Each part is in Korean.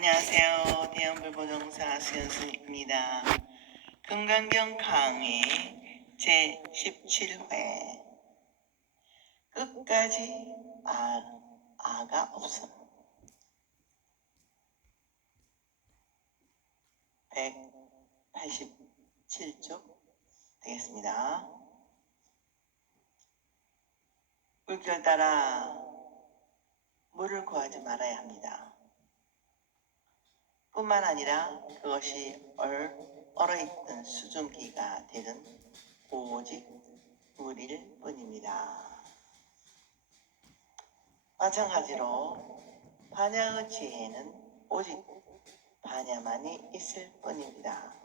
안녕하세요. 대형불보정사 수연수입니다. 금강경 강의 제17회 끝까지 아가 없음 187쪽 되겠습니다. 물결 따라 물을 구하지 말아야 합니다. 뿐만 아니라 그것이 얼어있던 수증기가 되든 오직 물일 뿐입니다. 마찬가지로 반야의 지혜는 오직 반야만이 있을 뿐입니다.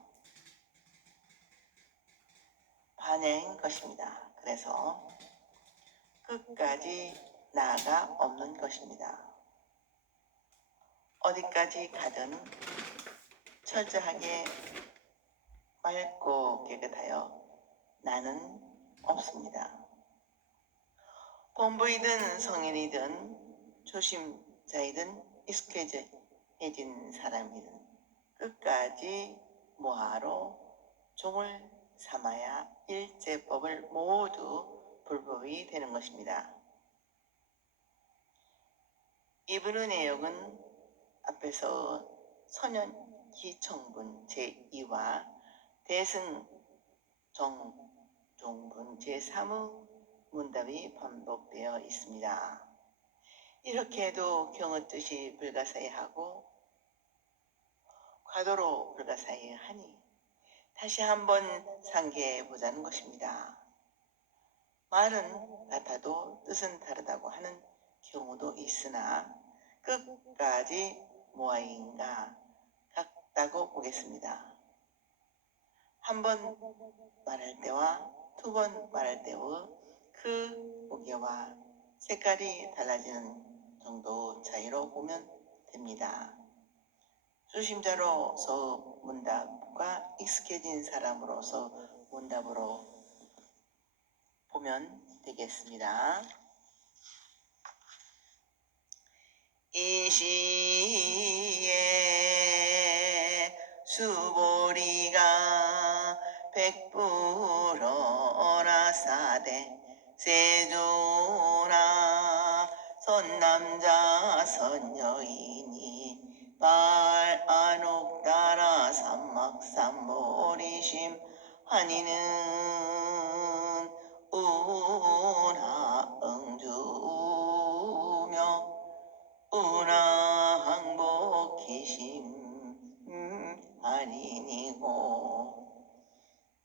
반야인 것입니다. 그래서 끝까지 나가 없는 것입니다. 어디까지 가든 철저하게 맑고 깨끗하여 나는 없습니다. 본부이든 성인이든 조심자이든 익숙해진 사람이든 끝까지 뭐하러 종을 삼아야 일제법을 모두 불법이 되는 것입니다. 이 부의 내용은 앞에서 선현기청분 제2와 대승정종분 제3의 문답이 반복되어 있습니다. 이렇게 해도 경의 뜻이 불가사의하고 과도로 불가사의하니 다시 한번 상기해 보자는 것입니다. 말은 같아도 뜻은 다르다고 하는 경우도 있으나 끝까지 무아인가 같다고 보겠습니다. 한 번 말할 때와 두 번 말할 때의 그 무게와 색깔이 달라지는 정도 차이로 보면 됩니다. 수심자로서 문답과 익숙해진 사람으로서 문답으로 보면 되겠습니다. 이 시에 수보리가 백불어나 사대 세조나 선남자 선여인이 발안옥따라 삼막삼보리심 한이는 운하 응주며 운하항복기심 한인이고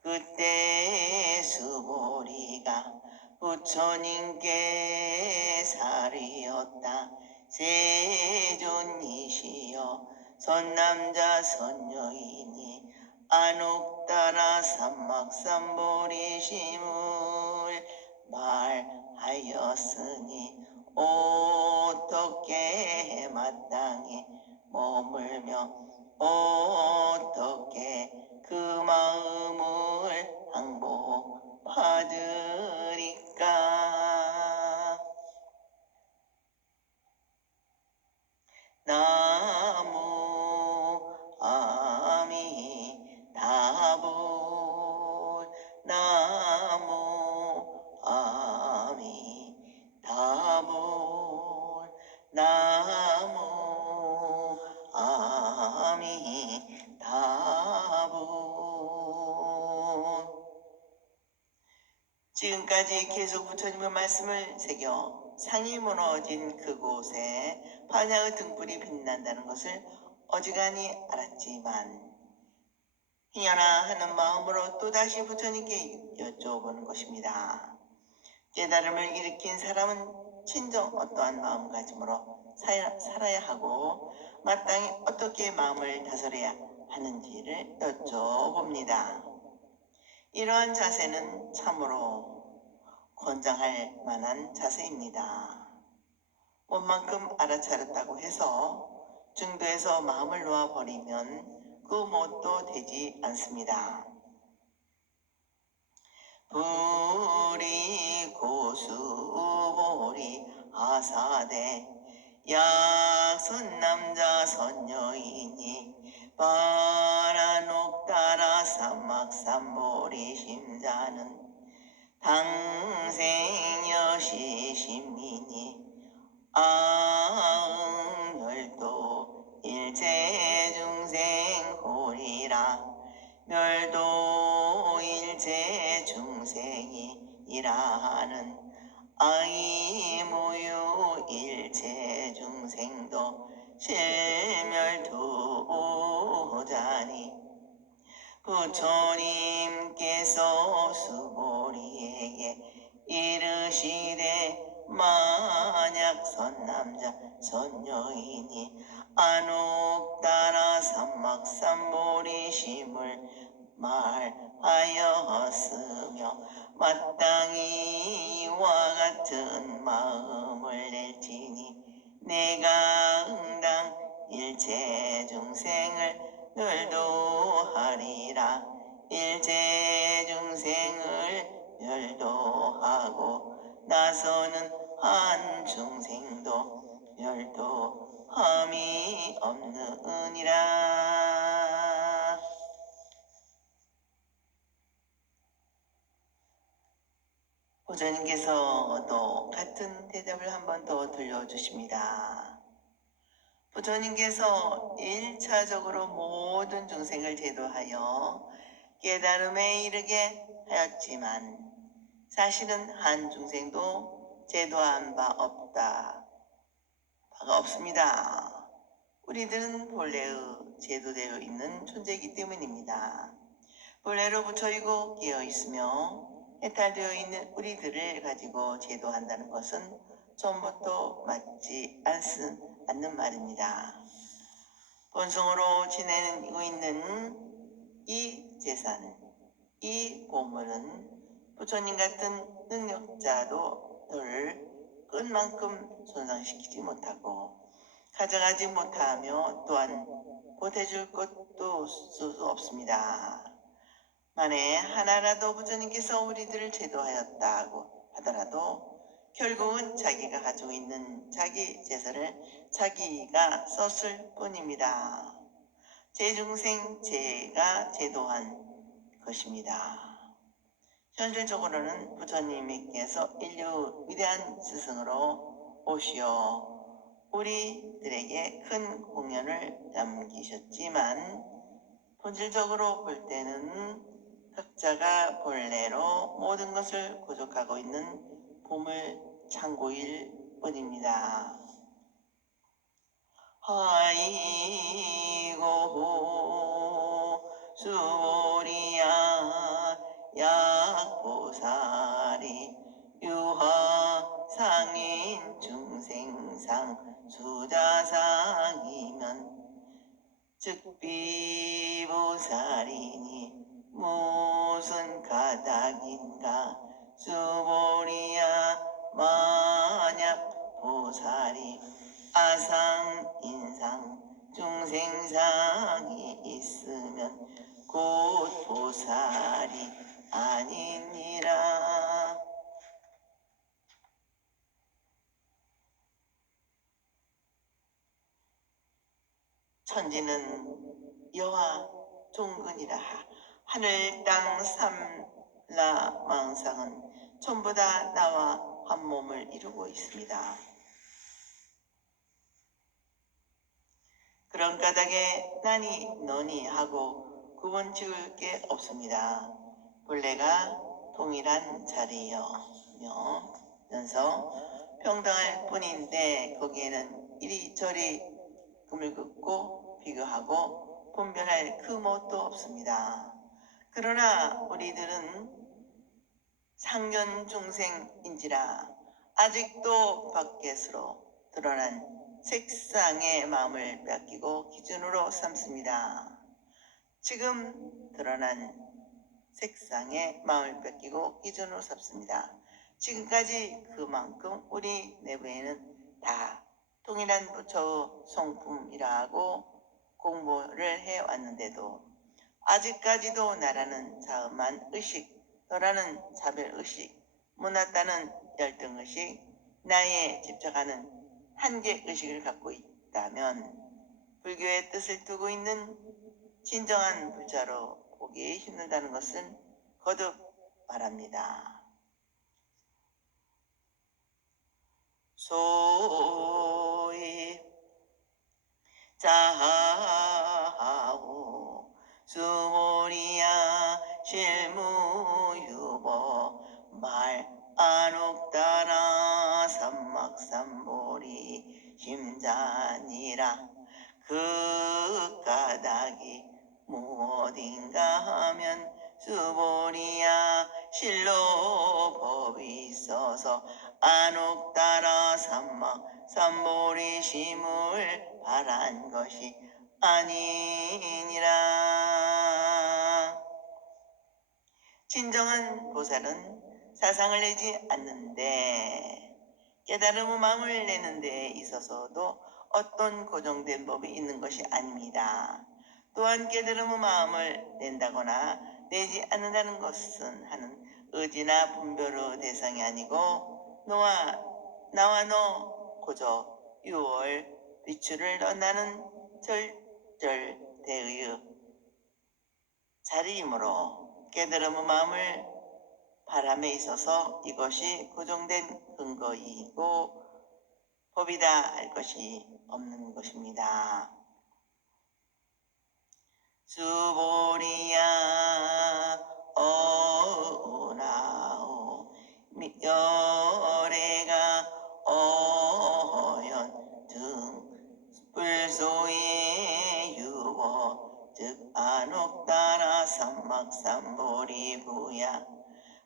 그때 수보리가 부처님께 살이었다. 세존이시여 선남자 선여인이 안옥따라 삼막삼보리심을 말하였으니 어떻게 마땅히 머물며 어떻게 그 마음을 항복받으리까. 나무 아미다불 나무 아미다불 나무 아미다불. 지금까지 계속 부처님의 말씀을 새겨 상이 무너진 그곳에 반야의 등불이 빛난다는 것을 어지간히 알았지만 희년아 하는 마음으로 또다시 부처님께 여쭤보는 것입니다. 깨달음을 일으킨 사람은 진정 어떠한 마음가짐으로 살아야 하고 마땅히 어떻게 마음을 다스려야 하는지를 여쭤봅니다. 이러한 자세는 참으로 권장할 만한 자세입니다. 못만큼 알아차렸다고 해서 중도에서 마음을 놓아버리면 그 뭣도 되지 않습니다. 불이 고수보리 하사대 약선남자 선여인 자는 당생 여시 시민이 멸도 일체 중생 호리라. 멸도 일체 중생이라는 아이무유 일체 중생도 실멸두자니. 부처님께서 수보리에게 이르시되 만약 선남자 선여인이 안옥따라 삼막삼보리심을 말하였으며 마땅히 이와 같은 마음을 낼지니 내가 응당 일체 중생을 멸도하리라. 일체 중생을 멸도하고 나서는 한 중생도 멸도함이 없느니라. 부처님께서도 같은 대답을 한 번 더 들려주십니다. 부처님께서 1차적으로 모든 중생을 제도하여 깨달음에 이르게 하였지만 사실은 한 중생도 제도한 바가 없습니다. 우리들은 본래의 제도되어 있는 존재이기 때문입니다. 본래로 부처이고 깨어있으며 해탈되어 있는 우리들을 가지고 제도한다는 것은 처음부터 맞지 않는 말입니다. 본성으로 지내고 있는 이 재산, 이 보물은 부처님 같은 능력자도 끝만큼 손상시키지 못하고 가져가지 못하며 또한 보태줄 것도 수 없습니다. 만에 하나라도 부처님께서 우리들을 제도하였다고 하더라도 결국은 자기가 가지고 있는 자기 재산을 자기가 썼을 뿐입니다. 제중생 제가 제도한 것입니다. 현실적으로는 부처님께서 인류 위대한 스승으로 오시어 우리들에게 큰 공연을 남기셨지만 본질적으로 볼 때는 각자가 본래로 모든 것을 구족하고 있는 보물 창고일 뿐입니다. 아이고 수보리야 약보살이 유하상인 중생상 수자상이면 즉비보살이니 무슨 가닥인가. 수보리야 만약 보살이 아상인상 중생상이 있으면 곧 보살이 아니니라. 천지는 여와 종근이라. 하늘 땅 삼라 망상은 전부 다 나와 한 몸을 이루고 있습니다. 그런 까닭에 나니 너니 하고 구분 지을 게 없습니다. 본래가 동일한 자리여면서 평등할 뿐인데 거기에는 이리저리 금을 긋고 비교하고 분별할 그 뭣도 없습니다. 그러나 우리들은 상견 중생인지라 아직도 밖에서로 드러난 색상의 마음을 뺏기고 기준으로 삼습니다. 지금 드러난 색상의 마음을 뺏기고 기준으로 삼습니다. 지금까지 그만큼 우리 내부에는 다 동일한 부처의 성품이라고 공부를 해왔는데도 아직까지도 나라는 자음한 의식, 너라는 차별의식, 못났다는 열등의식, 나에 집착하는 한계의식을 갖고 있다면 불교의 뜻을 두고 있는 진정한 불자로 보기 힘들다는 것은 거듭 말합니다. 소위 자하오 수모리야 실무유보 말 안옥다나 삼막삼보리 심자니라 그 까닭이 무엇인가 하면 수보리야 실로 법이 있어서 안옥다라 삼보리 심을 바란 것이 아니니라. 진정한 보살은 사상을 내지 않는데 깨달음의 마음을 내는 데 있어서도 어떤 고정된 법이 있는 것이 아닙니다. 또한 깨달음의 마음을 낸다거나 내지 않는다는 것은 하는 의지나 분별의 대상이 아니고 나와 너 고저 유월 비추를 넣는다는 절절대의 자리이므로 깨달음의 마음을 바람에 있어서 이것이 고정된 근거이고 법이다 할 것이 없는 것입니다. 수보리야 어나오 열애가 어연 등 불소의 유보 즉 안옥다라 삼막삼보리 부야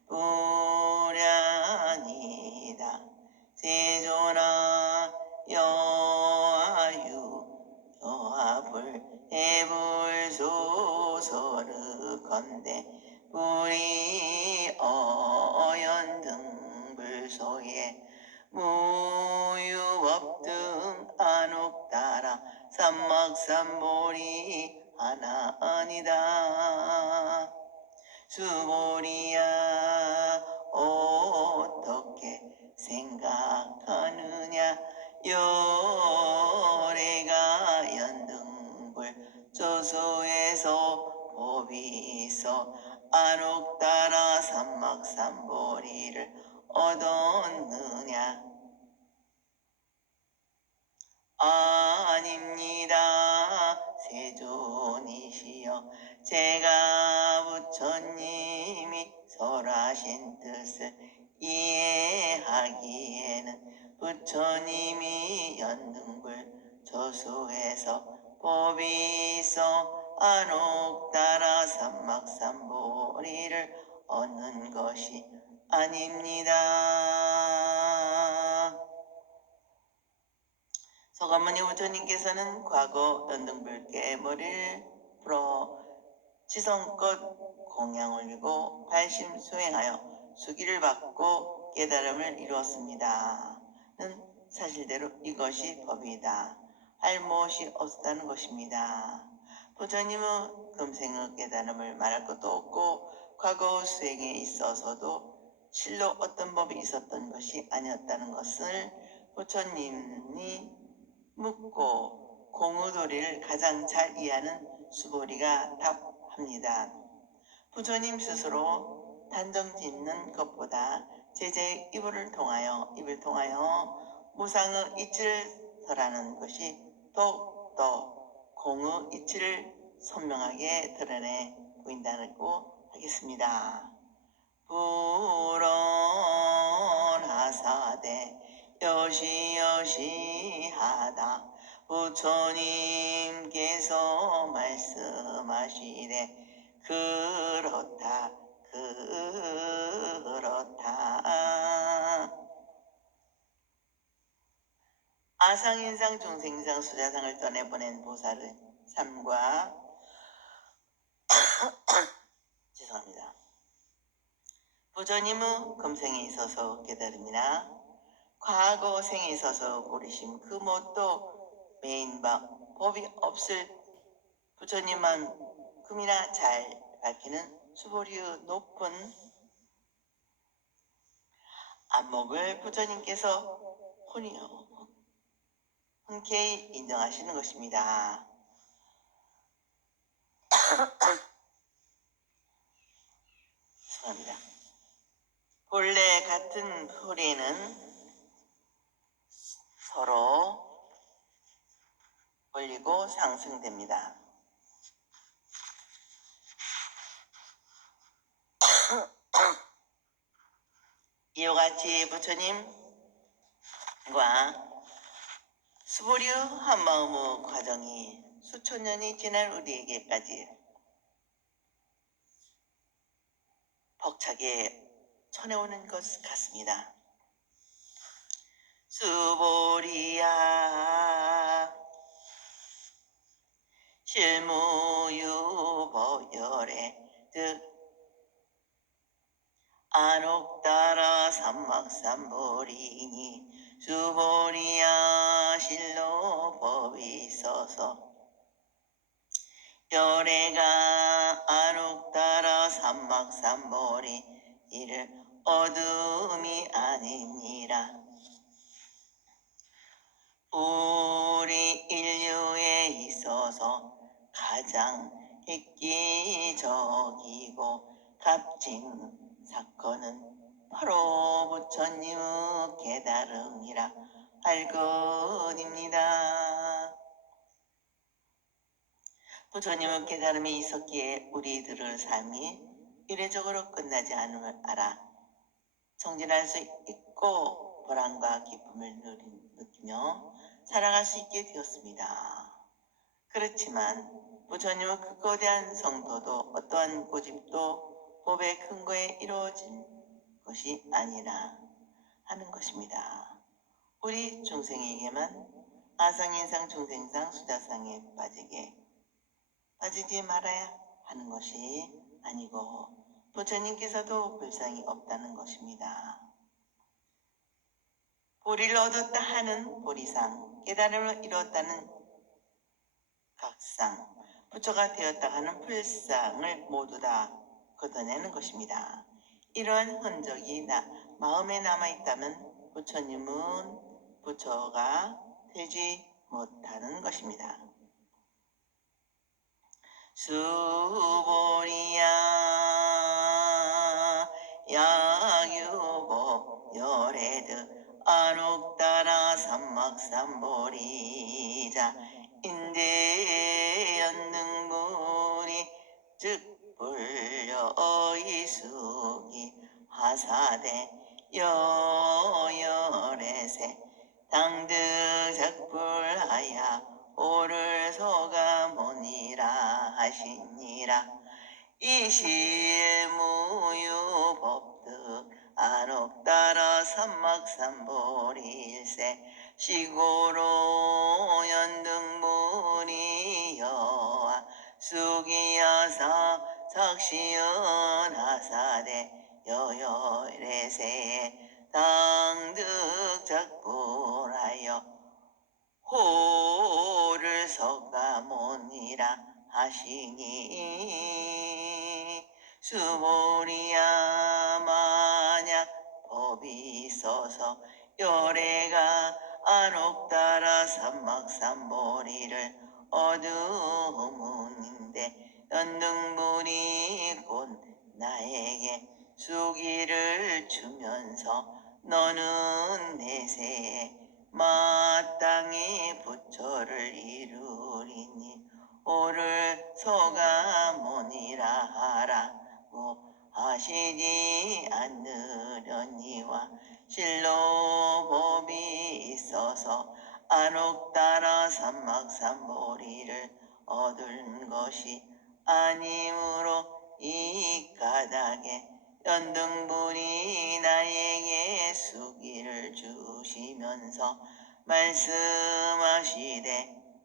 불량이다 세조나 여아유 여아불 해불소서르 건대 불이 어연 등 불소에 무유법 등 안옥다라 삼막삼보리 하나 아니다. 수보리야 어떻게 생각하느냐 열애가 연등불 조소에서 법이 있어 안옥다라 삼막삼보리를 얻었느냐 아닙니다. 세존이시여 제가 부처님이 설하신 뜻을 이해하기에는 부처님이 연등불 조수에서 법이 있어 안옥다라 삼막삼보리를 얻는 것이 아닙니다. 서가모니 부처님께서는 과거 연등불께 머리를 풀어 지성껏 공양 올리고 발심 수행하여 수기를 받고 깨달음을 이루었습니다. 는 사실대로 이것이 법이다. 할 무엇이 없었다는 것입니다. 부처님의 금생의 깨달음을 말할 것도 없고 과거 수행에 있어서도 실로 어떤 법이 있었던 것이 아니었다는 것을 부처님이 묻고 공의도리를 가장 잘 이해하는 수보리가 답합니다. 부처님 스스로 단정 짓는 것보다 제자의 입을 통하여 무상의 이치를 설하는 것이 더욱더 공의 이치를 선명하게 드러내 보인다고 하겠습니다. 불언하사대 여시여시하다 부처님께서 말씀하시되 그렇다 아상인상 중생상 수자상을 떠내보낸 보살의 삶과 죄송합니다. 부처님의 금생에 있어서 깨달음이나 과거 생에 있어서 고리심 그 뭣도 메인 법이 없을 부처님만큼이나 잘 밝히는 수보리의 높은 안목을 부처님께서 흔쾌히 인정하시는 것입니다. 죄송합니다. 본래 같은 뿌리는 서로 올리고 상승됩니다. 이와 같이 부처님과 수보류 한마음의 과정이 수천 년이 지난 우리에게까지 벅차게 전해오는 것 같습니다. 수보리야 실무유보열에 득 안옥따라 삼막삼보리니 수보리야 실로 법이 있어서 열애가 안옥따라 삼막삼보리 이를 어둠이 아니니라. 우리 인류에 있어서 가장 획기적이고 값진 사건은 바로 부처님의 깨달음이라 알거니입니다. 부처님의 깨달음이 있었기에 우리들의 삶이 이례적으로 끝나지 않음을 알아 정진할 수 있고 보람과 기쁨을 느끼며 살아갈 수 있게 되었습니다. 그렇지만 부처님의 그 거대한 성도도 어떠한 고집도 법의 근거에 이루어진 것이 아니라 하는 것입니다. 우리 중생에게만 아상인상 중생상 수자상에 빠지지 말아야 하는 것이 아니고 부처님께서도 불상이 없다는 것입니다. 보리를 얻었다 하는 보리상, 깨달음을 이뤘다는 각상, 부처가 되었다 하는 풀상을 모두 다 걷어내는 것입니다. 이러한 흔적이 마음에 남아있다면 부처님은 부처가 되지 못하는 것입니다. 수보리야 야유보 열애드 안옥따라 삼막삼보리자 인대연능무리 즉 불려이수기 하사대 여열애세 당득작불하야 오를 소가모니라 하시니라. 이실무유법득 안옥따라 삼막삼보리일세 시고로 연등무리여와 수기야사 sak시연하사대 여열애세에 당득작불하여 호를 석가모니라 하시니 수보리야 만약 법이 있어서 열애가 안옥따라 삼막삼보리를 얻으문인데 연등불이 곧 나에게 수기를 주면서 너는 내세에 마땅히 부처를 이루리니 오를 소가모니라 하라고 하시지 않으려니와 실로 법이 있어서 안옥따라 삼막삼보리를 얻은 것이 아니므로 이 까닭에 연등불이 나에게 수기를 주시면서 말씀하시되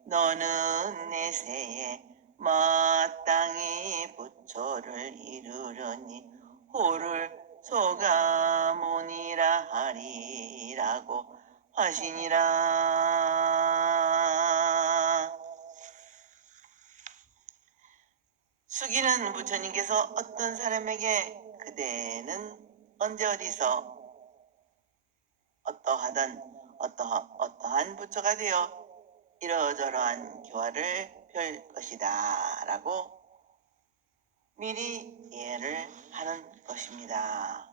너는 내세에 마땅히 부처를 이루려니 호를 소가모니라 하리라고 하시니라. 수기는 부처님께서 어떤 사람에게 그대는 언제 어디서 어떠한 부처가 되어 이러저러한 교화를 펼 것이다 라고 미리 이해를 하는 것입니다.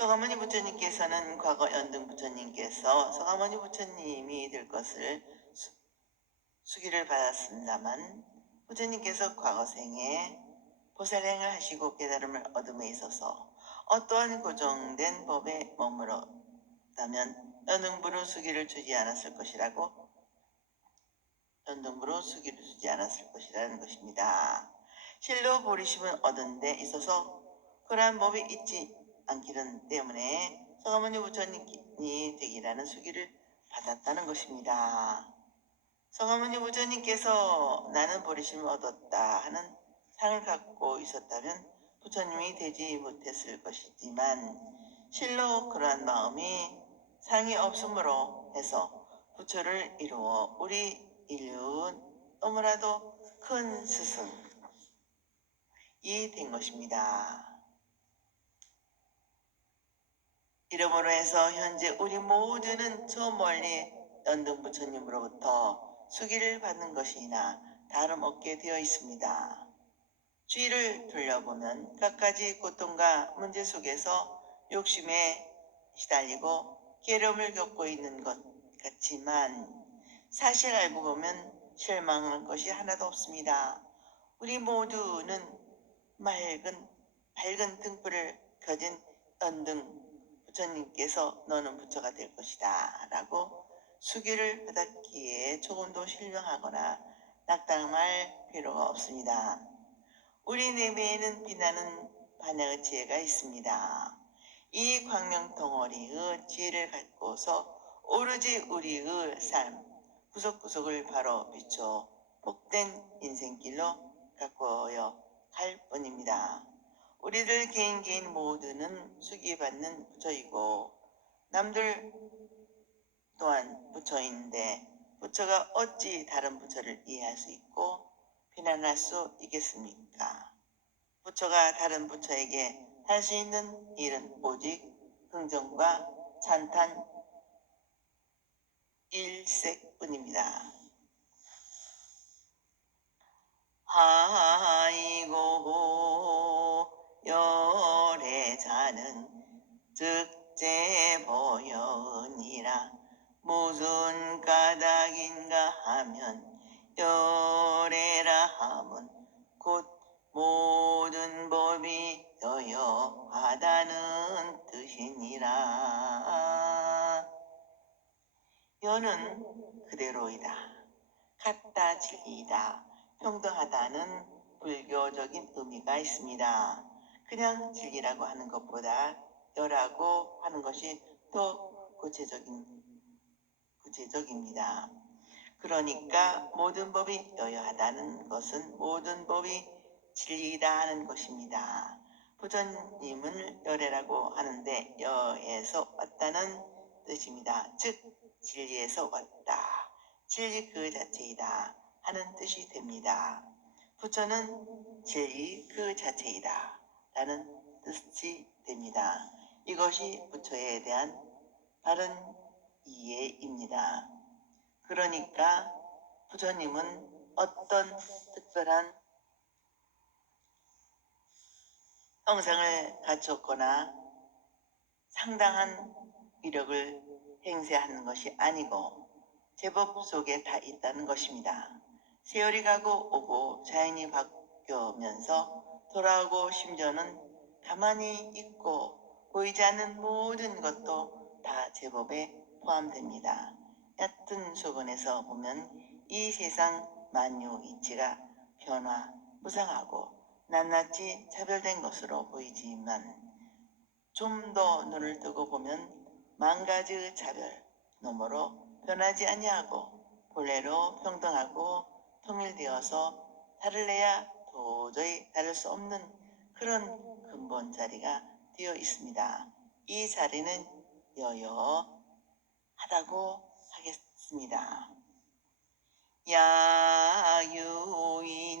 서가모니 부처님께서는 과거 연등 부처님께서 서가모니 부처님이 될 것을 수기를 받았습니다만 부처님께서 과거 생에 보살행을 하시고 깨달음을 얻음에 있어서 어떠한 고정된 법에 머물었다면 연등부로 수기를 주지 않았을 것이라고 연등부로 수기를 주지 않았을 것이라는 것입니다. 실로 보리심은 얻은 데 있어서 그러한 법이 있지 않기는 때문에 서가모니 부처님이 되기라는 수기를 받았다는 것입니다. 서가모니 부처님께서 나는 보리심을 얻었다 하는 상을 갖고 있었다면 부처님이 되지 못했을 것이지만 실로 그러한 마음이 상이 없으므로 해서 부처를 이루어 우리 인류는 너무나도 큰 스승이 된 것입니다. 이러므로 해서 현재 우리 모두는 저 멀리 연등 부처님으로부터 수기를 받는 것이나 다름없게 되어 있습니다. 주위를 돌려보면 갖가지 고통과 문제 속에서 욕심에 시달리고 괴로움을 겪고 있는 것 같지만 사실 알고 보면 실망할 것이 하나도 없습니다. 우리 모두는 밝은 등불을 켜진 연등 부처님께서 너는 부처가 될 것이다 라고 수기를 받았기에 조금도 실망하거나 낙담할 필요가 없습니다. 우리 내면에는 빛나는 반야의 지혜가 있습니다. 이 광명 덩어리의 지혜를 갖고서 오로지 우리의 삶 구석구석을 바로 비춰 복된 인생길로 가꾸어야 할 뿐입니다. 우리들 개인 모두는 수기받는 부처이고 남들 또한 부처인데 부처가 어찌 다른 부처를 이해할 수 있고 비난할 수 있겠습니까? 부처가 다른 부처에게 할 수 있는 일은 오직 긍정과 찬탄 일색뿐입니다. 아이고 열애자는 즉제보여니라 무슨 까닭인가 하면 열애라 함은 곧 모든 법이 여여하다는 뜻이니라. 여는 그대로이다. 같다 진리이다. 평등하다는 불교적인 의미가 있습니다. 그냥 진리라고 하는 것보다 여라고 하는 것이 더 구체적입니다. 그러니까 모든 법이 여여하다는 것은 모든 법이 진리이다 하는 것입니다. 부처님을 여래라고 하는데 여에서 왔다는 뜻입니다. 즉 진리에서 왔다. 진리 그 자체이다 하는 뜻이 됩니다. 부처는 진리 그 자체이다 라는 뜻이 됩니다. 이것이 부처에 대한 바른 이해입니다. 그러니까 부처님은 어떤 특별한 형상을 갖췄거나 상당한 위력을 행사하는 것이 아니고 제법 속에 다 있다는 것입니다. 세월이 가고 오고 자연이 바뀌면서 돌아오고 심지어는 가만히 있고 보이지 않는 모든 것도 다 제법에 포함됩니다. 얕은 수건에서 보면 이 세상 만유 이치가 변화, 무상하고 낱낱이 차별된 것으로 보이지만 좀 더 눈을 뜨고 보면 만 가지의 차별 너머로 변하지 아니하고 본래로 평등하고 통일되어서 다를래야 도저히 다를 수 없는 그런 근본 자리가 되어 있습니다. 이 자리는 여여하다고 하겠습니다.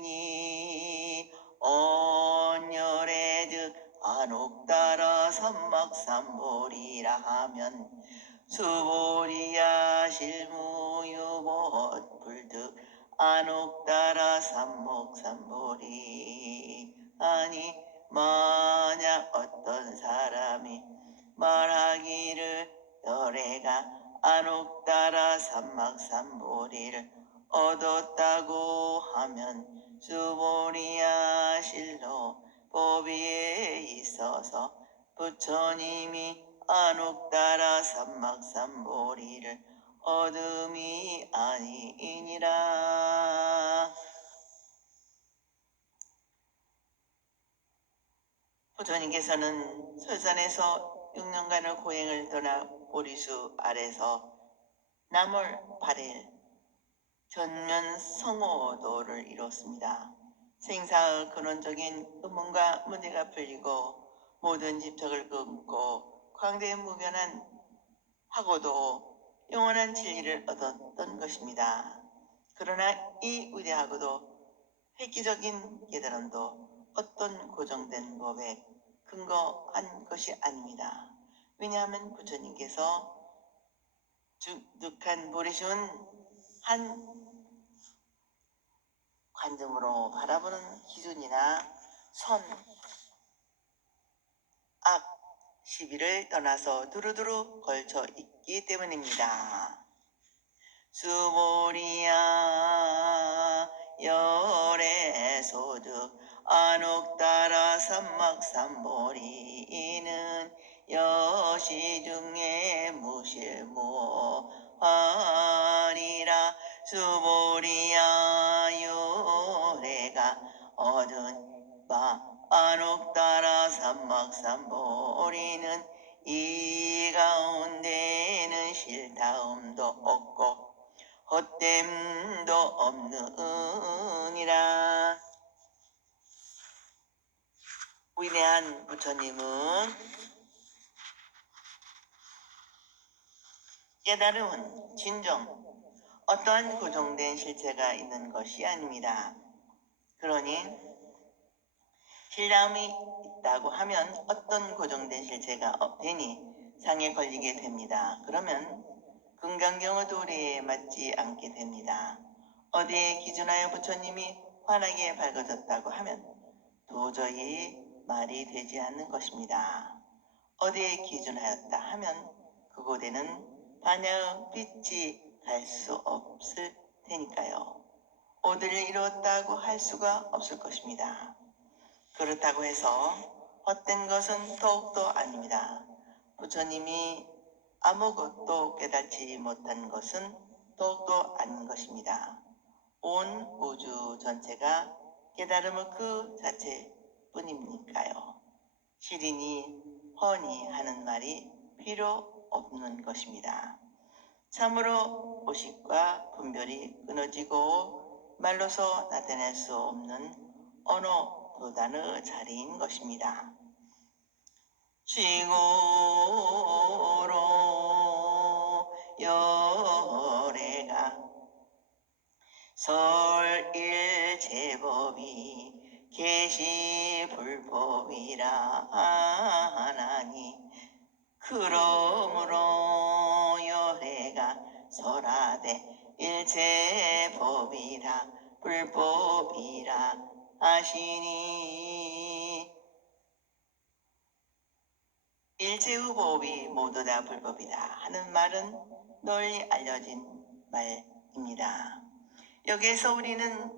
야유인이 언열의 즉 안옥따라 삼막삼보리라 하면 수보리야 실무유봇 불득 안옥따라 삼목삼보리 아니 만약 어떤 사람이 말하기를 너래가 안옥 따라 삼막삼보리를 얻었다고 하면 수보리야 실로 보비에 있어서 부처님이 안옥 따라 삼막삼보리를 얻음이 아니니라. 부처님께서는 설산에서 6년간의 고행을 떠나 보리수 아래서 남월 8일 전면 성호도를 이뤘습니다. 생사의 근원적인 의문과 문제가 풀리고 모든 집착을 끊고 광대무변한 하고도 영원한 진리를 얻었던 것입니다. 그러나 이 위대하고도 획기적인 깨달음도 어떤 고정된 법에 근거한 것이 아닙니다. 왜냐하면 부처님께서 득한 보리시은 한 관점으로 바라보는 기준이나 선, 악, 시비를 떠나서 두루두루 걸쳐 있기 때문입니다. 수보리야 열애소득 안옥 따라 삼막삼보리는 여시중에 무실무하리라. 수보리야 요래가 얻은 바 안옥 따라 삼막삼보리는 이 가운데는 실타움도 없고 헛됨도 없느니라. 위대한 부처님은 깨달음은 진정 어떠한 고정된 실체가 있는 것이 아닙니다. 그러니 신라움이 있다고 하면 어떤 고정된 실체가 되니 상에 걸리게 됩니다. 그러면 금강경의 도리에 맞지 않게 됩니다. 어디에 기준하여 부처님이 환하게 밝아졌다고 하면 도저히 말이 되지 않는 것입니다. 어디에 기준하였다 하면 그곳에는 반야의 빛이 갈 수 없을 테니까요. 오들을 이루었다고 할 수가 없을 것입니다. 그렇다고 해서 헛된 것은 더욱더 아닙니다. 부처님이 아무것도 깨닫지 못한 것은 더욱더 아닌 것입니다. 온 우주 전체가 깨달음의 그 자체뿐이니까요. 시린이 훤히 하는 말이 필요 없는 것입니다. 참으로 오식과 분별이 끊어지고 말로서 나타낼 수 없는 언어 도단의 자리인 것입니다. 시고로 열애가 설일제법이 계시불법이라 하나니 그러므로 열애가 설하되 일체법이라 불법이라 하시니 일체의 법이 모두 다 불법이다 하는 말은 널리 알려진 말입니다. 여기에서 우리는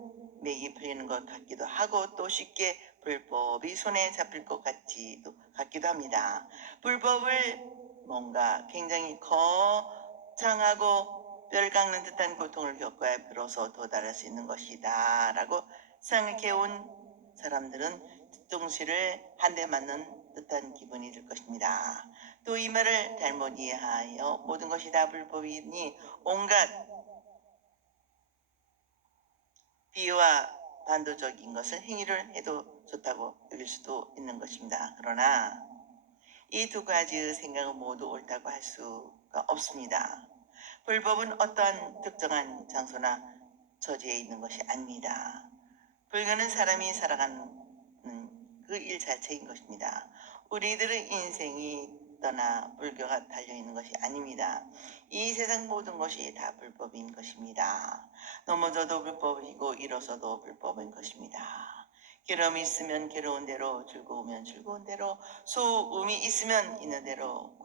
맥이 풀리는 것 같기도 하고 또 쉽게 불법이 손에 잡힐 것 같기도 합니다. 불법을 뭔가 굉장히 거창하고 뼈를 깎는 듯한 고통을 겪어야 비로소 도달할 수 있는 것이다 라고 생각해온 사람들은 뒤통수를 한 대 맞는 듯한 기분이 들 것입니다. 또 이 말을 잘못 이해하여 모든 것이 다 불법이니 온갖 비유와 반도적인 것을 행위를 해도 좋다고 여길 수도 있는 것입니다. 그러나 이 두 가지의 생각은 모두 옳다고 할 수가 없습니다. 불법은 어떠한 특정한 장소나 처지에 있는 것이 아닙니다. 불교는 사람이 살아가는 그 일 자체인 것입니다. 우리들의 인생이 떠나 불교가 달려있는 것이 아닙니다. 이 세상 모든 것이 다 불법인 것입니다. 넘어져도 불법이고 일어서도 불법인 것입니다. 괴로움이 있으면 괴로운 대로, 즐거우면 즐거운 대로, 소음이 있으면 있는 대로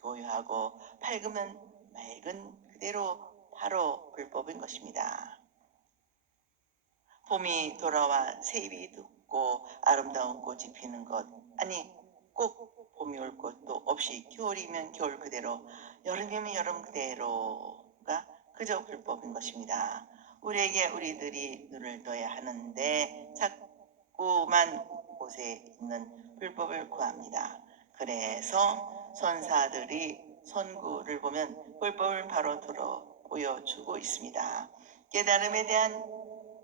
고요하고 밝으면 맑은 그대로 바로 불법인 것입니다. 봄이 돌아와 새잎이 돋고 아름다운 꽃이 피는 것, 아니 꼭 봄이 올 것도 없이 겨울이면 겨울 그대로, 여름이면 여름 그대로가 그저 불법인 것입니다. 우리에게 우리들이 눈을 떠야 하는데 자꾸만 곳에 있는 불법을 구합니다. 그래서 선사들이 선구를 보면 불법을 바로 들어 보여주고 있습니다. 깨달음에 대한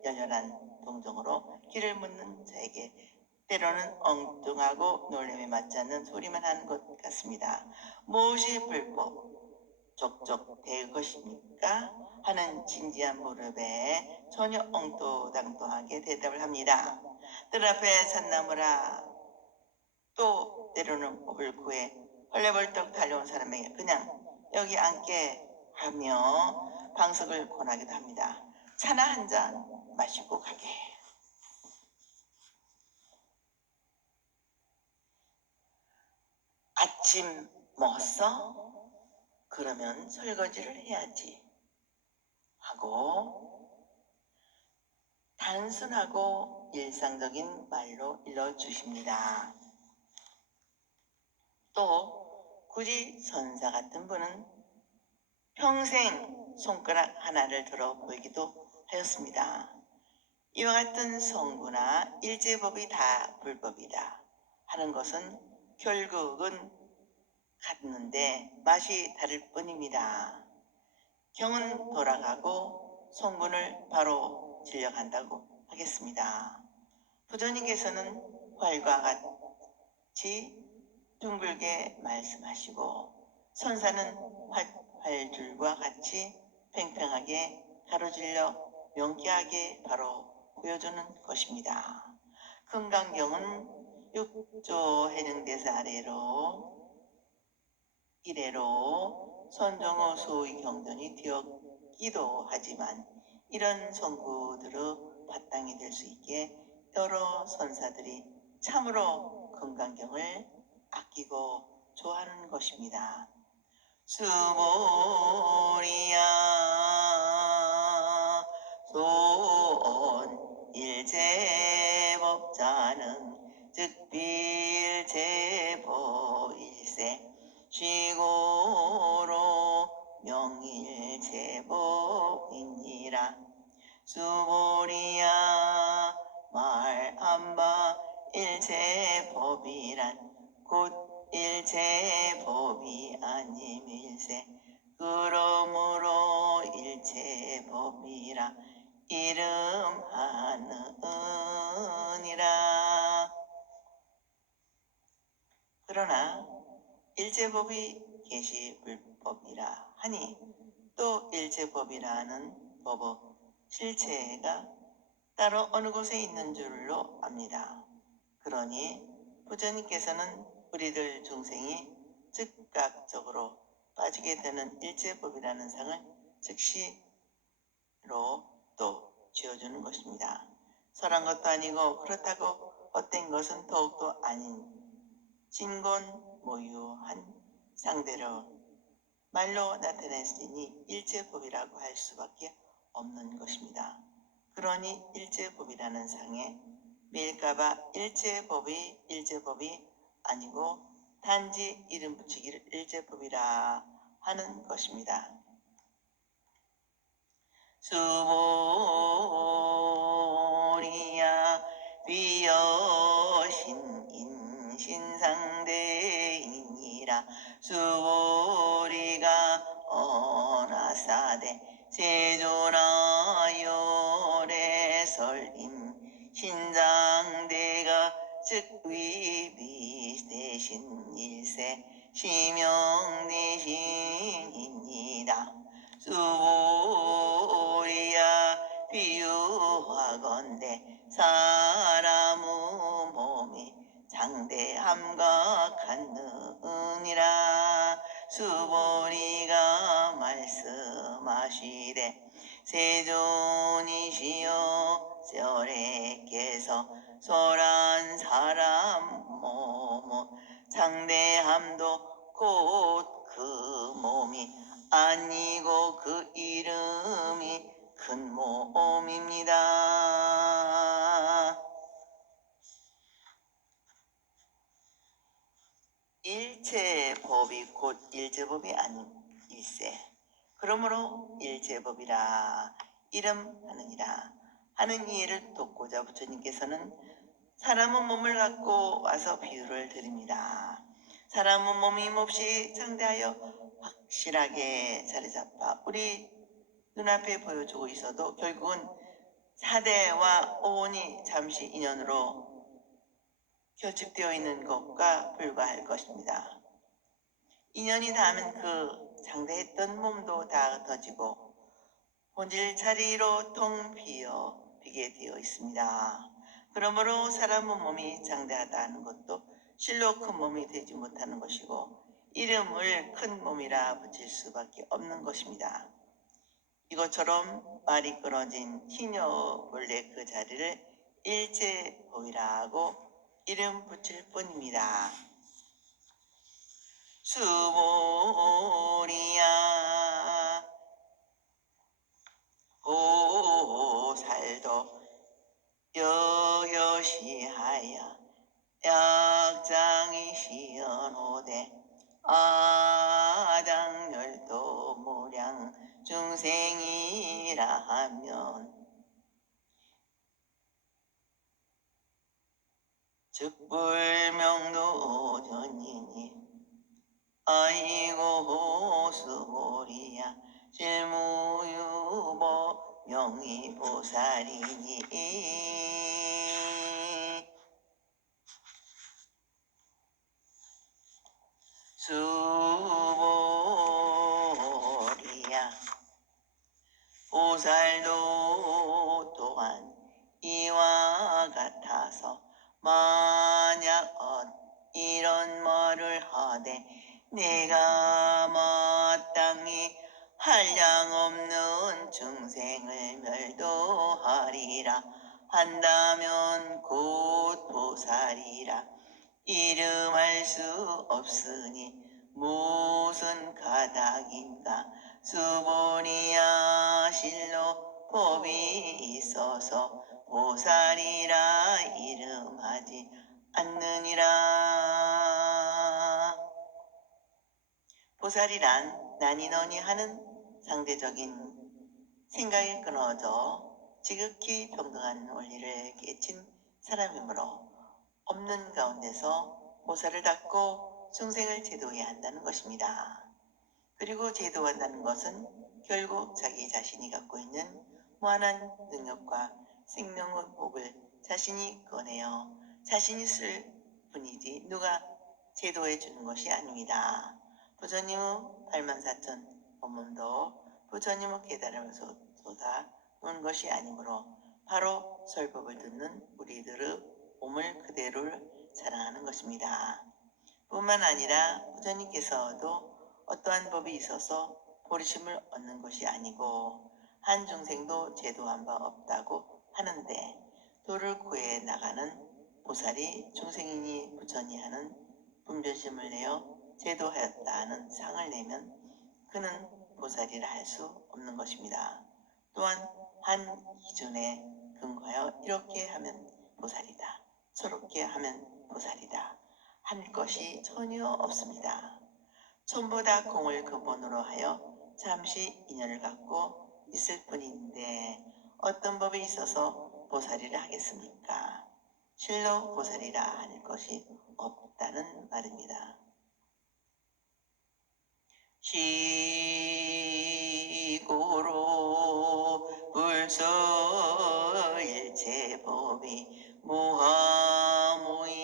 열렬한 동정으로 길을 묻는 자에게 때로는 엉뚱하고 놀림에 맞지 않는 소리만 하는 것 같습니다. 무엇이 불법, 족족 될 것입니까? 하는 진지한 무릎에 전혀 엉뚱당뚱하게 대답을 합니다. 뜰 앞에 산나무라. 또 때로는 법을 구해 헐레벌떡 달려온 사람에게 그냥 여기 앉게 하며 방석을 권하기도 합니다. 차나 한 잔 마시고 가게. 아침 먹었어? 그러면 설거지를 해야지 하고 단순하고 일상적인 말로 일러주십니다. 또 굳이 선사 같은 분은 평생 손가락 하나를 들어 보이기도 하였습니다. 이와 같은 성구나 일제법이 다 불법이다 하는 것은 결국은 같는데 맛이 다를 뿐입니다. 경은 돌아가고 성군을 바로 진력한다고 하겠습니다. 부처님께서는 활과 같이 둥글게 말씀하시고 선사는 활줄과 같이 팽팽하게 가로질려 명쾌하게 바로 보여주는 것입니다. 금강경은 6조 해능대사 아래로 이래로 선정호 소의 경전이 되었기도 하지만 이런 성구들의 바탕이 될 수 있게 여러 선사들이 참으로 금강경을 아끼고 좋아하는 것입니다. 수모리야 소온 일제법자는 즉비일제보일세 쉬고로 명일제보이니라. 수보리야 말한바 일제법이란 곧 일제법이 아님일세. 그러므로 일제법이라 이름하느니라. 그러나 일제법이 계시불법이라 하니 또 일제법이라는 법의 실체가 따로 어느 곳에 있는 줄로 압니다. 그러니 부처님께서는 우리들 중생이 즉각적으로 빠지게 되는 일제법이라는 상을 즉시로 또 쥐어주는 것입니다. 설한 것도 아니고 그렇다고 헛된 것은 더욱도 아닌 진곤모유한 상대로 말로 나타냈으니 일제법이라고 할 수밖에 없는 것입니다. 그러니 일제법이라는 상에 밀까봐 일제법이 아니고 단지 이름 붙이기를 일제법이라 하는 것입니다. 수보리야 비여신 인신상대이니라. 수보리가 어나사대 세조나열의 설임 신장대가 즉위비 대신 일세 시명대신이니라. 수보리야 비유하건대 사람의 몸이 장대함과 같느니라. 수보리가 말씀하시되 세존이시여 쇠어래께서 소란 사람 몸 장대함도 곧 그 몸이 아니고 그 이름이 큰 몸입니다. 일체법이 곧 일제법이 아닌 일세. 그러므로 일제법이라 이름하느니라 하는 이해를 돕고자 부처님께서는 사람은 몸을 갖고 와서 비유를 드립니다. 사람은 몸이 몹시 장대하여 확실하게 자리 잡아 우리 눈앞에 보여주고 있어도 결국은 사대와 오온이 잠시 인연으로 결집되어 있는 것과 불과할 것입니다. 인연이 닿으면 그 장대했던 몸도 다 흩어지고 본질 자리로 텅 비게 되어 있습니다. 그러므로 사람은 몸이 장대하다는 것도 실로 큰 몸이 되지 못하는 것이고 이름을 큰 몸이라 붙일 수밖에 없는 것입니다. 이것처럼 말이 끊어진 희녀 본래 그 자리를 일체법이라고 이름 붙일 뿐입니다. 수모리야 보살도 여여시하여 약장이 시연호되 아당열도 무량 중생이라 하면 즉불명도전이니 아이고 수모리야 실무유보 명의보살이니 수모리야 보살도 또한 이와 같아서 만약 이런 말을 하되 내가 마땅히 한량없는 중생을 멸도하리라 한다면 곧 보살이라 이름할 수 없으니 무슨 가닥인가 수보리야 실로 법이 있어서 보살이라 이름하지 않느니라. 보살이란 나니너니 하는 상대적인 생각에 끊어져 지극히 평등한 원리를 깨친 사람이므로 없는 가운데서 보살을 닦고 중생을 제도해야 한다는 것입니다. 그리고 제도한다는 것은 결국 자기 자신이 갖고 있는 무한한 능력과 생명의 복을 자신이 꺼내어 자신이 쓸 뿐이지 누가 제도해 주는 것이 아닙니다. 부처님의 84,000 법문도 부처님의 깨달음을 쏟아 놓은 것이 아니므로 바로 설법을 듣는 우리들의 몸을 그대로를 자랑하는 것입니다. 뿐만 아니라 부처님께서도 어떠한 법이 있어서 보리심을 얻는 것이 아니고 한 중생도 제도한 바 없다고 하는데 도를 구해 나가는 보살이 중생이니 부처니 하는 분별심을 내어 제도하였다는 상을 내면 그는 보살이라 할 수 없는 것입니다. 또한 한 기준에 근거하여 이렇게 하면 보살이다, 저렇게 하면 보살이다 할 것이 전혀 없습니다. 전부 다 공을 근본으로 하여 잠시 인연을 갖고 있을 뿐인데 어떤 법이 있어서 보살이라 하겠습니까? 실로 보살이라 할 것이 없다는 말입니다. 시고로 불서일체법이 무하무인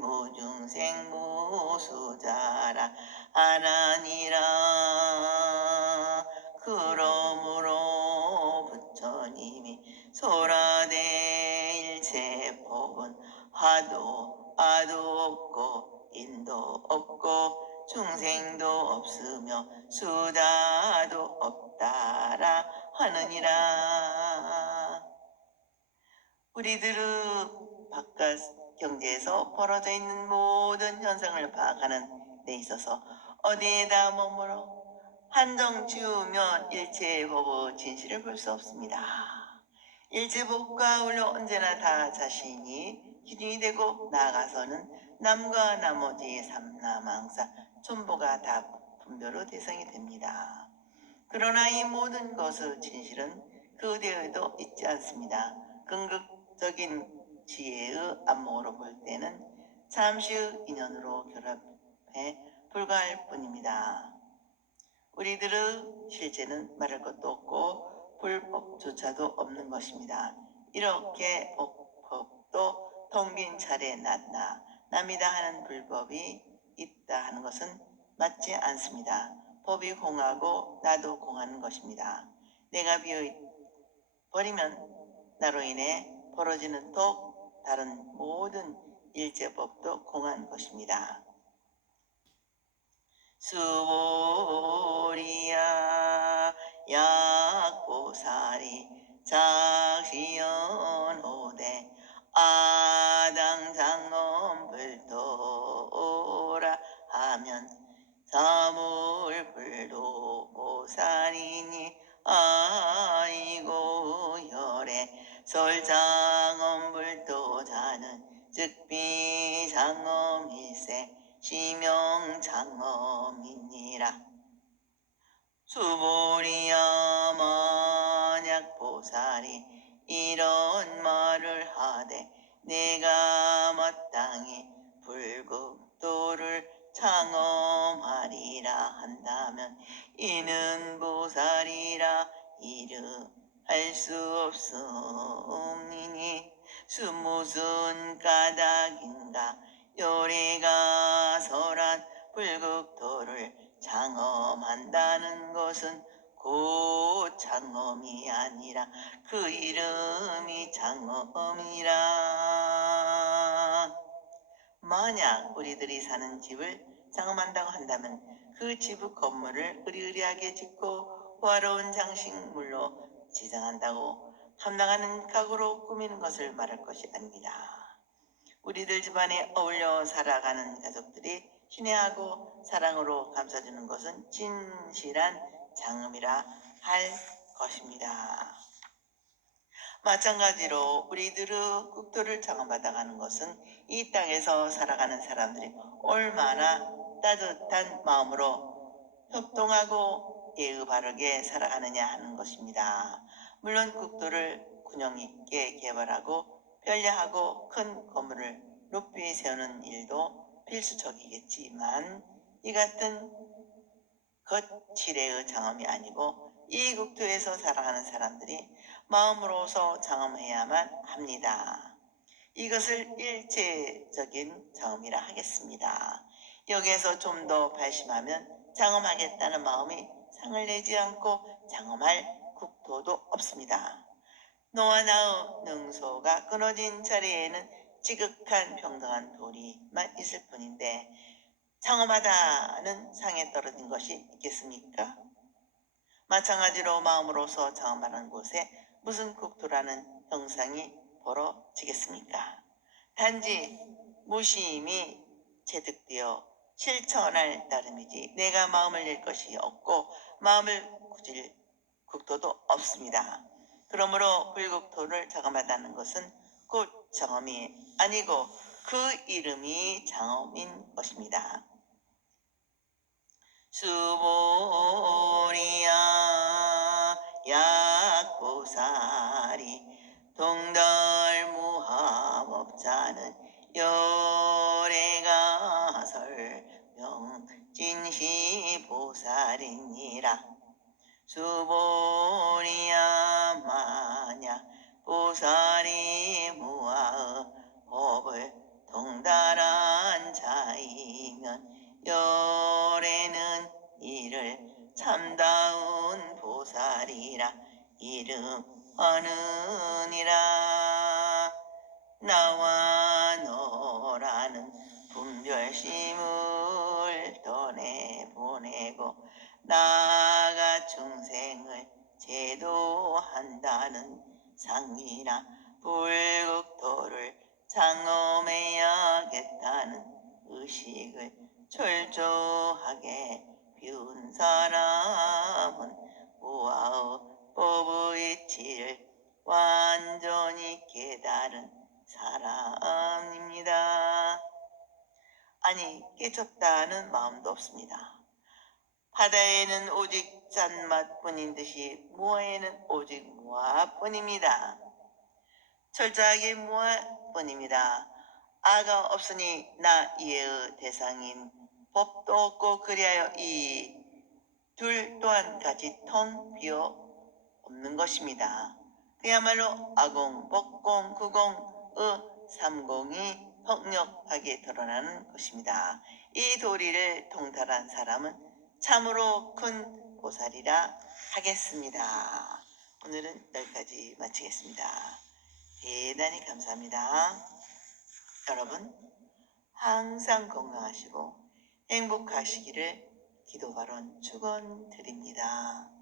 무중생 무수자라 아나니라. 그러므로 부처님이 소라대 일체법은 화도 아도 없고 인도 없고 중생도 없으며 수다도 없다라 하느니라. 우리들의 바깥 경제에서 벌어져 있는 모든 현상을 파악하는 데 있어서 어디에다 머물러 한정 지우면 일체의 법의 진실을 볼 수 없습니다. 일체법과 아울러 언제나 다 자신이 기준이 되고 나아가서는 남과 나머지 삼라망사 천보가 다 분별의 대상이 됩니다. 그러나 이 모든 것의 진실은 그 어디에도 있지 않습니다. 궁극적인 지혜의 안목으로 볼 때는 잠시의 인연으로 결합해 불과할 뿐입니다. 우리들의 실제는 말할 것도 없고 불법조차도 없는 것입니다. 이렇게 법도 텅 빈 차례 나 남이다 하는 불법이 있다 하는 것은 맞지 않습니다. 법이 공하고 나도 공하는 것입니다. 내가 비어버리면 나로 인해 벌어지는 독 다른 모든 일제법도 공한 것입니다. 수보리야 약보살이 작시연오대 아당장엄불도라 하면 사물불도 보살이니 아이고 열애 설장엄불도자는 즉 비장엄일세 시명장엄이니라. 수보리야 만약 보살이 이런 말을 하되 내가 마땅히 불국도를 장엄하리라 한다면 이는 보살이라 이르할 수 없음이니 무슨 까닭인가 요리가 설한 불국토를 장엄한다는 것은 곧 장엄이 아니라 그 이름이 장엄이라. 만약 우리들이 사는 집을 장엄한다고 한다면 그 집의 건물을 으리으리하게 짓고 호화로운 장식물로 지정한다고 감당하는 가구로 꾸미는 것을 말할 것이 아닙니다. 우리들 집안에 어울려 살아가는 가족들이 신뢰하고 사랑으로 감싸주는 것은 진실한 장엄이라 할 것입니다. 마찬가지로 우리들의 국토를 장엄받아가는 것은 이 땅에서 살아가는 사람들이 얼마나 따뜻한 마음으로 협동하고 예의 바르게 살아가느냐 하는 것입니다. 물론 국토를 균형 있게 개발하고 편리하고 큰 건물을 높이 세우는 일도 필수적이겠지만 이 같은 거칠의 장엄이 아니고 이 국토에서 살아가는 사람들이 마음으로서 장엄해야만 합니다. 이것을 일체적인 장엄이라 하겠습니다. 여기에서 좀 더 발심하면 장엄하겠다는 마음이 상을 내지 않고 장엄할 국토도 없습니다. 너와 나의 능소가 끊어진 자리에는 지극한 평등한 돌이만 있을 뿐인데 장엄하다는 상에 떨어진 것이 있겠습니까? 마찬가지로 마음으로서 장엄하는 곳에 무슨 국토라는 형상이 벌어지겠습니까? 단지 무심히 체득되어 실천할 따름이지 내가 마음을 낼 것이 없고 마음을 굳일 국토도 없습니다. 그러므로 불국토를 장엄하다는 것은 곧 장엄이 아니고 그 이름이 장엄인 것입니다. 수보리야 약보살이 동달무합업자는 열애가 설명 진시보살이니라. 수보리야 만약 보살이 무아의 법을 동달한 자이면 열애는 이를 참다운 보살이라 이름하느니라. 나와 너라는 분별심을 떠내보내고 나가 중생을 제도한다는 상이나 불국토를 장엄해야겠다는 의식을 철저하게 비운 사람은 무아의 법의 이치를 완전히 깨달은 사람입니다. 아니, 깨쳤다는 마음도 없습니다. 바다에는 오직 짠맛뿐인 듯이 무아에는 오직 무아뿐입니다. 철저하게 무아뿐입니다. 아가 없으니 나 이해의 대상인 법도 없고 그리하여 이 둘 또한 같이 텅 비어 없는 것입니다. 그야말로 아공, 법공, 구공의 삼공이 폭력하게 드러나는 것입니다. 이 도리를 통달한 사람은 참으로 큰 보살이라 하겠습니다. 오늘은 여기까지 마치겠습니다. 대단히 감사합니다. 여러분 항상 건강하시고 행복하시기를 기도발언 축원드립니다.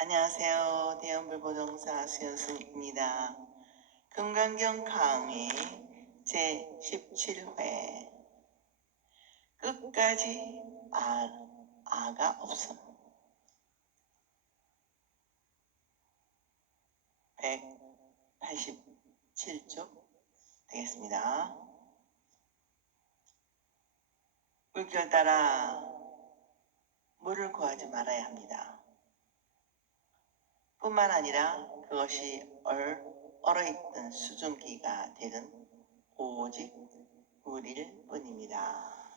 안녕하세요. 대형불보정사 수연승입니다. 금강경 강의 제17회 끝까지 아가 없음 187쪽 되겠습니다. 물결 따라 물을 구하지 말아야 합니다. 뿐만 아니라 그것이 얼어있던 수증기가 되든 오직 물일 뿐입니다.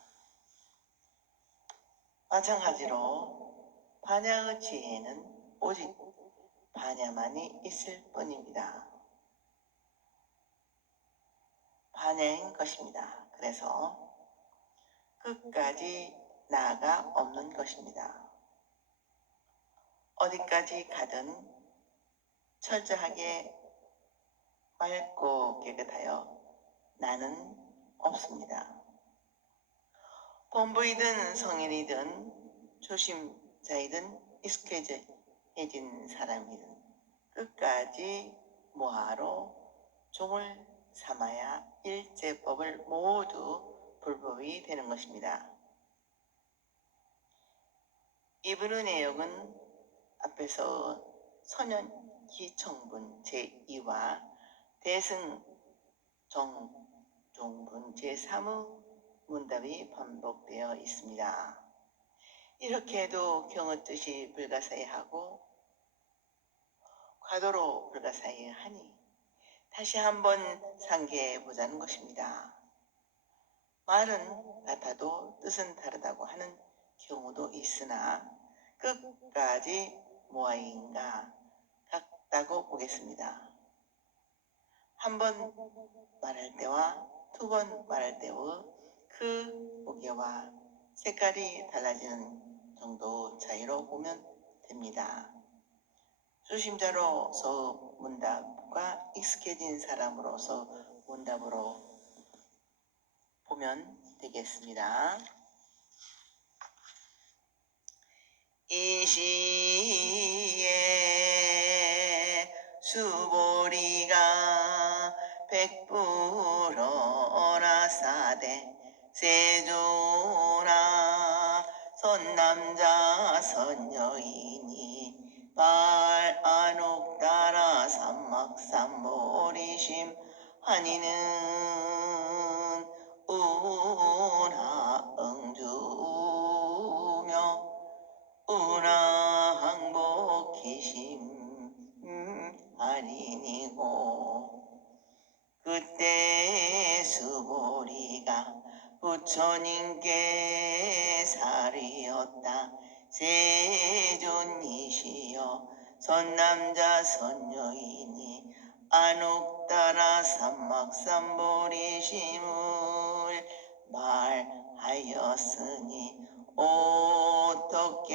마찬가지로 반야의 지혜는 오직 반야만이 있을 뿐입니다. 반야인 것입니다. 그래서 끝까지 나가 없는 것입니다. 어디까지 가든 철저하게 맑고 깨끗하여 나는 없습니다. 본부이든 성인이든 초심자이든 익숙해진 사람이든 끝까지 무아로 종을 삼아야 일제법을 모두 불법이 되는 것입니다. 이 부의 내용은 앞에서 선현기청분 제2와 대승정종분 제3의 문답이 반복되어 있습니다. 이렇게 해도 경의 뜻이 불가사의하고 과도로 불가사의하니 다시 한번 상기해 보자는 것입니다. 말은 같아도 뜻은 다르다고 하는 경우도 있으나 끝까지 모아인가 같다고 보겠습니다. 한 번 말할 때와 두 번 말할 때의 그 무게와 색깔이 달라지는 정도 차이로 보면 됩니다. 수심자로서 문답과 익숙해진 사람으로서 문답으로 보면 되겠습니다. 이 시에 수보리가 백불어나 사대 세조나 선남자 선여인이 발안옥 따라 삼막삼보리심 하니는 운하 응주며 운하 항복기심 아니니고 그때 수보리가 부처님께 살이었다. 세존이시여 선남자 선여인이 안옥 따라 삼막삼보리심을 말하였으니 어떻게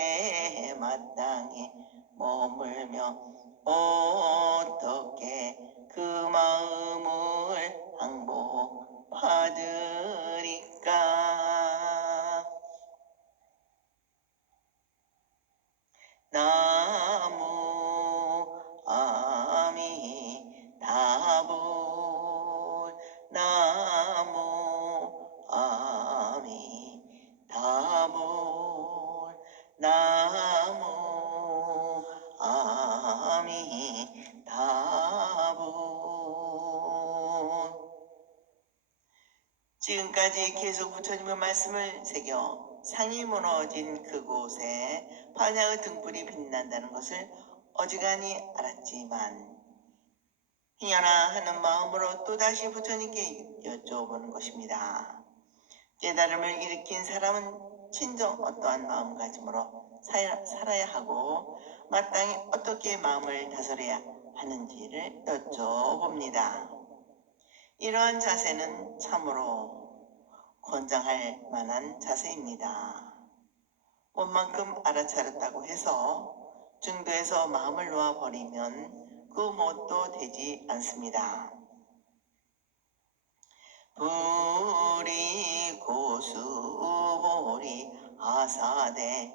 마땅히 머물며 어떻게 그 마음을 항복받으리까. 나무 아미다불 나무 아미다불 나무 아미다불. 지금까지 계속 부처님의 말씀을 새겨 상이 무너진 그곳에 반야의 등불이 빛난다는 것을 어지간히 알았지만 희연하 하는 마음으로 또다시 부처님께 여쭤보는 것입니다. 깨달음을 일으킨 사람은 진정 어떠한 마음가짐으로 살아야 하고 마땅히 어떻게 마음을 다스려야 하는지를 여쭤봅니다. 이러한 자세는 참으로 권장할 만한 자세입니다. 원만큼 알아차렸다고 해서 중도에서 마음을 놓아버리면 그 뭣도 되지 않습니다. 불이 고수보리 하사대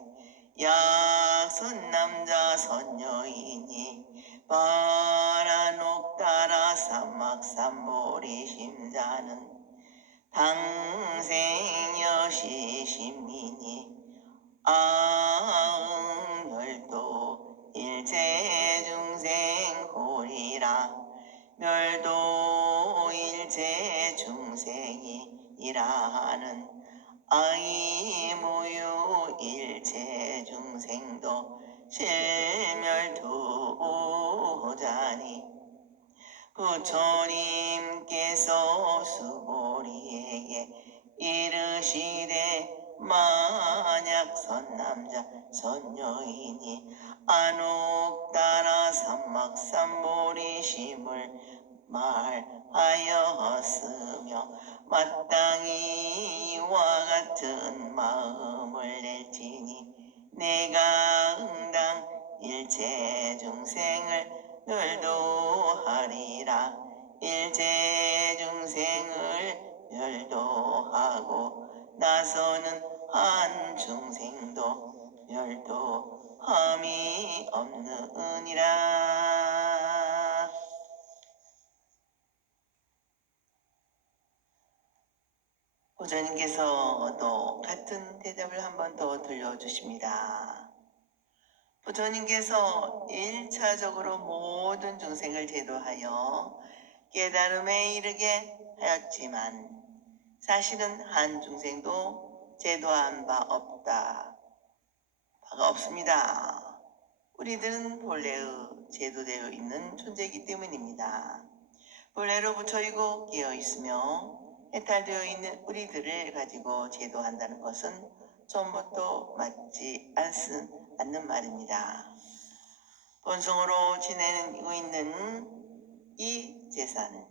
약선남자 선여인이 바라녹 따라 삼막삼보리 심자는 당생여시 신민이 아응멸도 일체중생 호리라 멸도 일체중생이라 하는 아이무유 일체중생도 실멸도자니 부처님께서 수보리에게 이르시되 만약 선남자 선여인이 안옥 따라 삼막삼보리심을 말하였으며 마땅히 이와 같은 마음을 낼지니 내가 응당 일체중생을 멸도하리라. 일체중생을 멸도하고 나서는 한 중생도 멸도함이 없느니라. 부처님께서 또 같은 대답을 한 번 더 들려주십니다. 부처님께서 1차적으로 모든 중생을 제도하여 깨달음에 이르게 하였지만 사실은 한 중생도 제도한 바가 없습니다. 우리들은 본래의 제도되어 있는 존재이기 때문입니다. 본래로 부처이고 깨어있으며 해탈되어 있는 우리들을 가지고 제도한다는 것은 처음부터 맞지 않는 말입니다. 본성으로 지내고 있는 이 재산,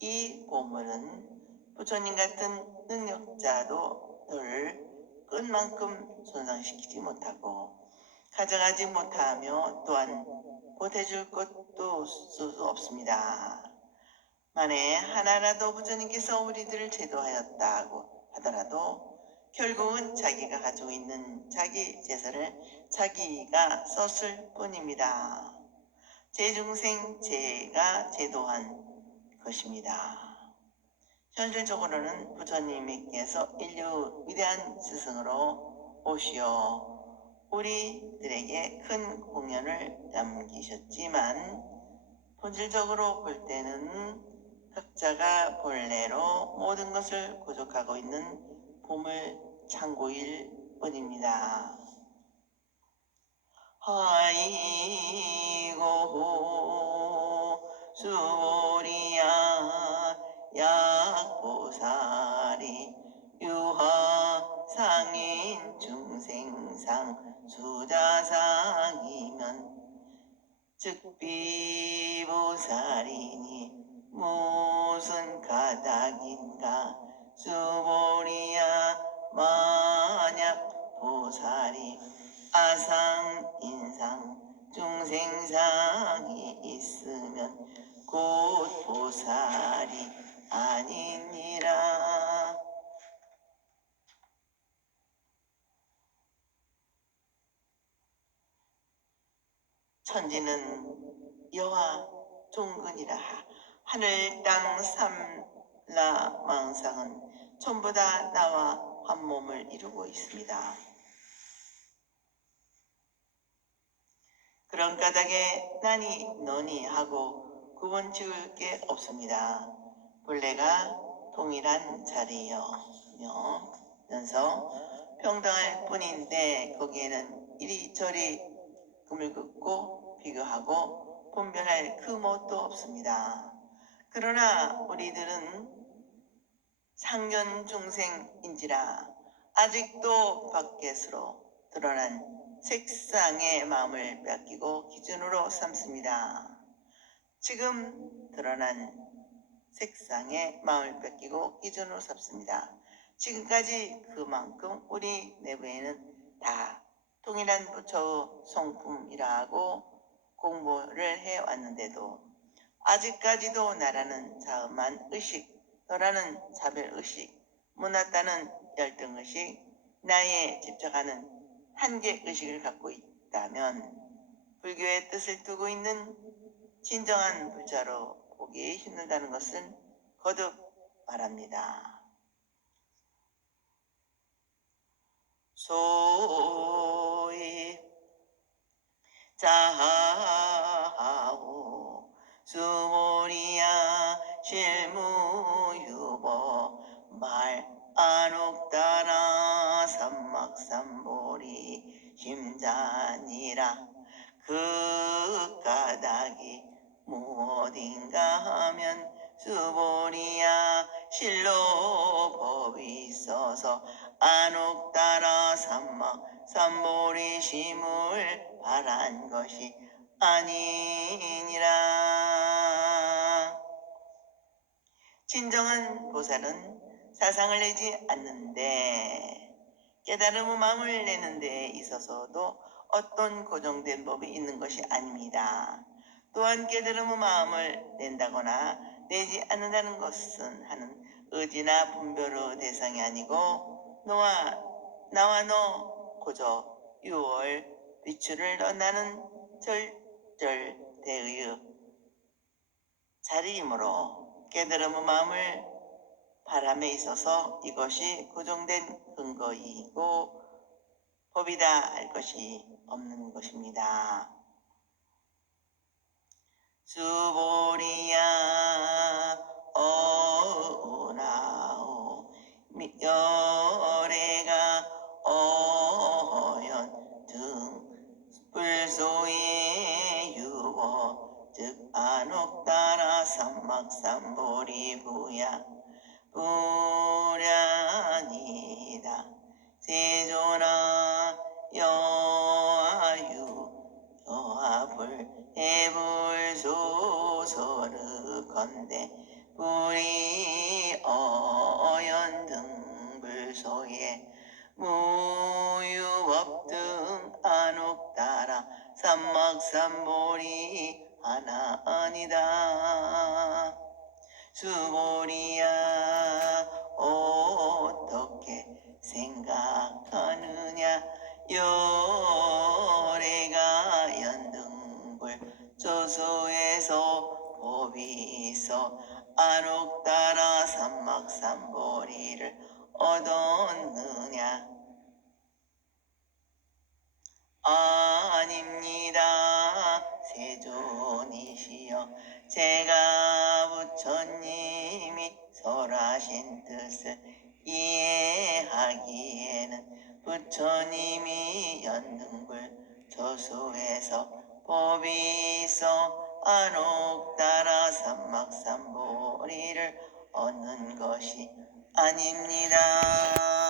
이 보물은 부처님 같은 능력자도 끝만큼 손상시키지 못하고 가져가지 못하며 또한 보태줄 것도 수 없습니다. 만에 하나라도 부처님께서 우리들을 제도하였다고 하더라도 결국은 자기가 가지고 있는 자기 재산을 자기가 썼을 뿐입니다. 제중생 제가 제도한 것입니다. 현실적으로는 부처님께서 인류 위대한 스승으로 오시어 우리들에게 큰 공연을 남기셨지만 본질적으로 볼 때는 각자가 본래로 모든 것을 구족하고 있는 보물 창고일 뿐입니다. 아이고 수리야 약보살이 유하상인 중생상 수자상이면 즉비보살이니 무슨 가닥인가 수보리야 만약 보살이 아상인상 중생상이 있으면 곧 보살이 아니니라. 천지는 여와 종근이라 하늘 땅 삼라망상은 전부 다 나와 한 몸을 이루고 있습니다. 그런 까닭에 나니 너니 하고 구분 지을 게 없습니다. 본래가 동일한 자리여면서 평등할 뿐인데 거기에는 이리저리 금을 긋고 비교하고 분별할 그 뭣도 없습니다. 그러나 우리들은 상견 중생인지라 아직도 밖에서로 드러난 색상의 마음을 뺏기고 기준으로 삼습니다. 지금 드러난 색상의 마음을 뺏기고 기준으로 삼습니다. 지금까지 그만큼 우리 내부에는 다 동일한 부처의 성품이라고 공부를 해왔는데도 아직까지도 나라는 자음한 의식, 너라는 차별의식, 못났다는 열등의식, 나에 집착하는 한계의식을 갖고 있다면 불교의 뜻을 두고 있는 진정한 불자로 보기 힘들다는 것은 거듭 말합니다. 소위 자하오 수모리야 실무유보 말 안옥다라 삼막삼보리 심자니라. 그 까닭이 무엇인가 하면 수보리야 실로 법이 있어서 안옥다라 삼보리 심을 바란 것이 아니니라. 진정한 보살은 사상을 내지 않는데 깨달음의 마음을 내는 데 있어서도 어떤 고정된 법이 있는 것이 아닙니다. 또한 깨달음의 마음을 낸다거나 내지 않는다는 것은 하는 의지나 분별의 대상이 아니고 나와 너 고저 유월 비추를 떠나는 절절대의 자리이므로 깨달음의 마음을 바람에 있어서 이것이 고정된 근거이고 법이다 할 것이 없는 것입니다. 수보리야 어우나오 열애가 어연 등 불소의 유어 즉 안옥따라 삼막삼보리부야 불량이다 세존아 여아유 여아불 해불소서르 건대 불이 어연 등 불소에 무유법 등 안옥따라 삼막삼보리 하나 아니다. 수보리야 어떻게 생각하느냐 열애가 연등불 조소에서 법이 있어 안옥따라 삼막삼보리를 얻었느냐 아닙니다. 세존이시여 제가 부처님이 설하신 뜻을 이해하기에는 부처님이 연등불 저수에서 법이 있어 안옥따라 삼막삼보리를 얻는 것이 아닙니다.